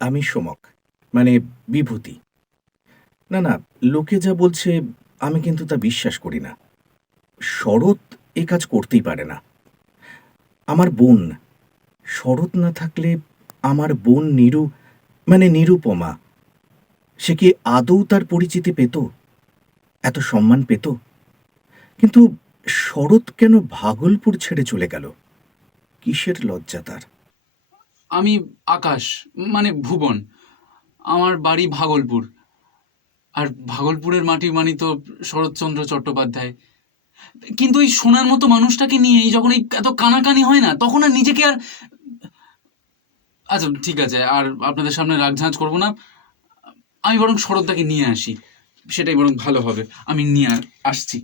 আমি সোমক, মানে বিভূতি। না, না, লোকে যা বলছে আমি কিন্তু তা বিশ্বাস করি না। শরৎ এ কাজ করতেই পারে না। আমার বোন, শরৎ না থাকলে আমার বোন নীরু, মানে নিরুপমা, সে কি আদৌ তার পরিচিতি পেত, এত সম্মান পেত? কিন্তু শরৎ কেন ভাগলপুর ছেড়ে চলে গেল? কিসের লজ্জা তার? আমি আকাশ, মানে ভুবন। আমার বাড়ি ভাগলপুর। আর ভাগলপুরের মাটি মানি তো শরৎচন্দ্র চট্টোপাধ্যায়। কিন্তু এই সোনার মতো মানুষটাকে নিয়ে যখন এই এত কানাকানি হয় না, তখন আর নিজেকে আর... আচ্ছা, ঠিক আছে, আর আপনাদের সামনে রাগঝাঁজ করবো না। আমি বরং শরৎদাকে নিয়ে আসি, সেটাই বরং ভালো হবে। আমি নিয়ে আসছি।